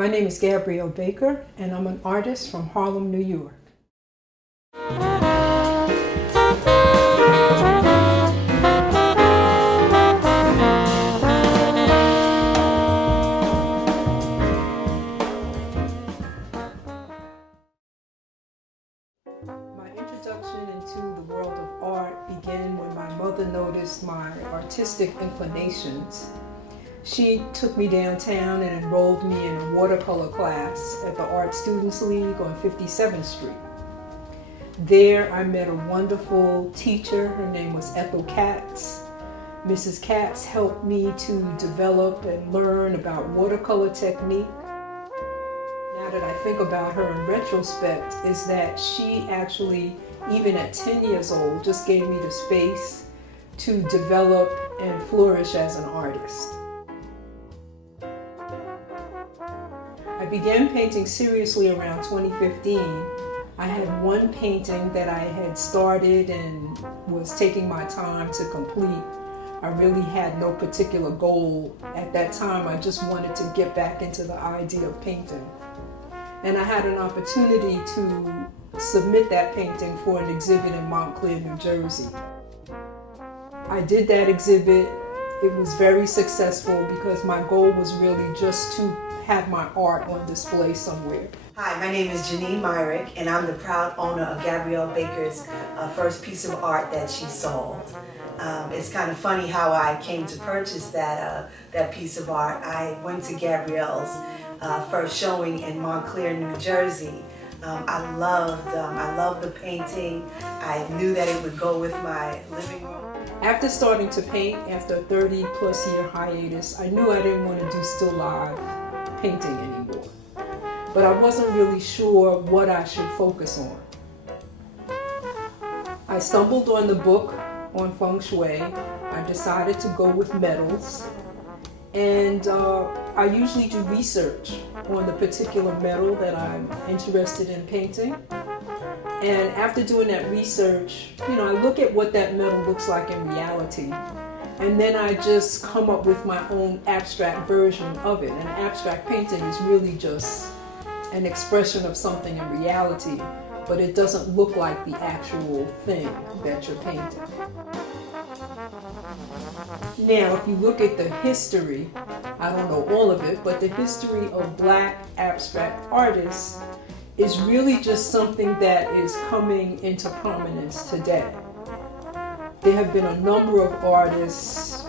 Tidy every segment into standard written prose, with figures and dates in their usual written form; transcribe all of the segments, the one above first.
My name is Garielle Baker, and I'm an artist from Harlem, New York. My introduction into the world of art began when my mother noticed my artistic inclinations. She took me downtown and enrolled me in a watercolor class at the Art Students League on 57th Street. There I met a wonderful teacher. Her name was Ethel Katz. Mrs. Katz helped me to develop and learn about watercolor technique. Now that I think about her in retrospect, is that she actually, even at 10 years old, just gave me the space to develop and flourish as an artist. I began painting seriously around 2015. I had one painting that I had started and was taking my time to complete. I really had no particular goal at that time. I just wanted to get back into the idea of painting. And I had an opportunity to submit that painting for an exhibit in Montclair, New Jersey. I did that exhibit. It was very successful because my goal was really just to have my art on display somewhere. Hi, my name is Janine Myrick, and I'm the proud owner of Garielle Baker's first piece of art that she sold. It's kind of funny how I came to purchase that piece of art. I went to Garielle's first showing in Montclair, New Jersey. I loved the painting. I knew that it would go with my living room. After starting to paint, after a 30-plus year hiatus, I knew I didn't want to do still live painting anymore. But I wasn't really sure what I should focus on. I stumbled on the book on feng shui. I decided to go with metals. And I usually do research on the particular metal that I'm interested in painting. And after doing that research, I look at what that metal looks like in reality. And then I just come up with my own abstract version of it. And abstract painting is really just an expression of something in reality, but it doesn't look like the actual thing that you're painting. Now, if you look at the history, I don't know all of it, but the history of Black abstract artists is really just something that is coming into prominence today. There have been a number of artists,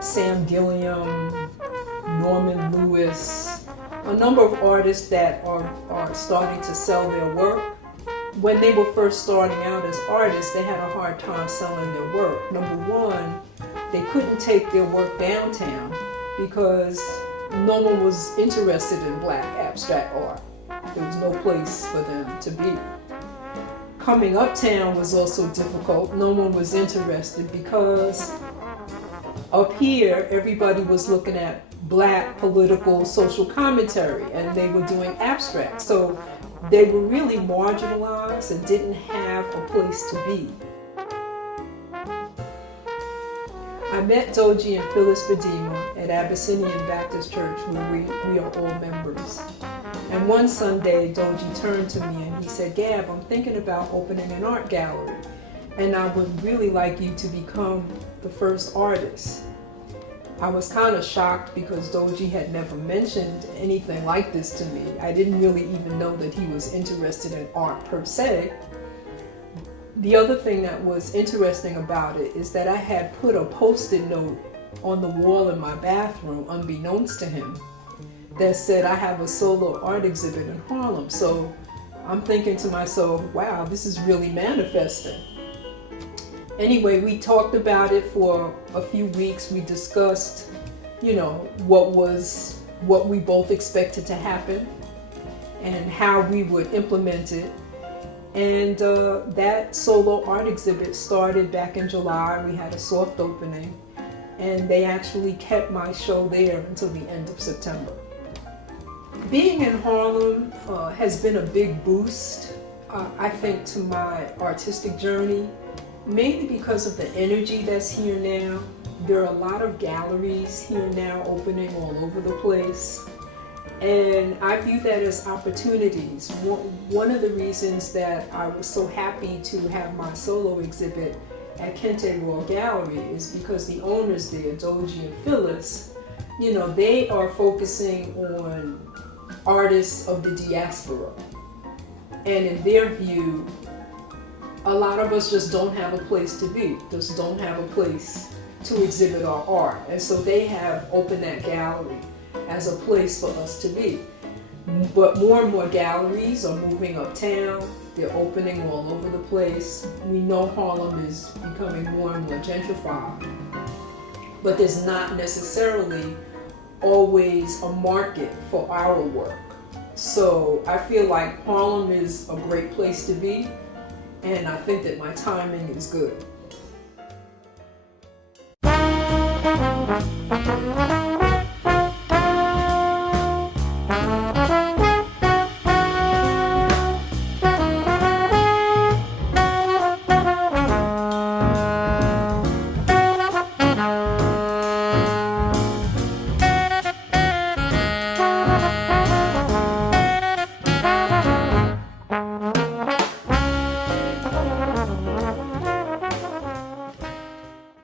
Sam Gilliam, Norman Lewis, a number of artists that are starting to sell their work. When they were first starting out as artists, they had a hard time selling their work. Number one, they couldn't take their work downtown because no one was interested in Black abstract art. There was no place for them to be. Coming uptown was also difficult. No one was interested because up here, everybody was looking at Black political social commentary, and they were doing abstract. So they were really marginalized and didn't have a place to be. I met Doji and Phyllis Badima at Abyssinian Baptist Church, where we are all members. And one Sunday, Doji turned to me and he said, "Gab, I'm thinking about opening an art gallery, and I would really like you to become the first artist." I was kind of shocked because Doji had never mentioned anything like this to me. I didn't really even know that he was interested in art per se. The other thing that was interesting about it is that I had put a Post-it note on the wall in my bathroom, unbeknownst to him, that said, "I have a solo art exhibit in Harlem." So I'm thinking to myself, wow, this is really manifesting. Anyway, we talked about it for a few weeks. We discussed, what we both expected to happen and how we would implement it. And that solo art exhibit started back in July. We had a soft opening, and they actually kept my show there until the end of September. Being in Harlem has been a big boost, I think, to my artistic journey. Mainly because of the energy that's here now. There are a lot of galleries here now opening all over the place. And I view that as opportunities. One of the reasons that I was so happy to have my solo exhibit at Kente Royal Gallery is because the owners there, Doji and Phyllis, you know, they are focusing on artists of the diaspora. And in their view, a lot of us just don't have a place to be, just don't have a place to exhibit our art. And so they have opened that gallery as a place for us to be. But more and more galleries are moving uptown, they're opening all over the place. We know Harlem is becoming more and more gentrified, but there's not necessarily always a market for our work. So I feel like Harlem is a great place to be, and I think that my timing is good.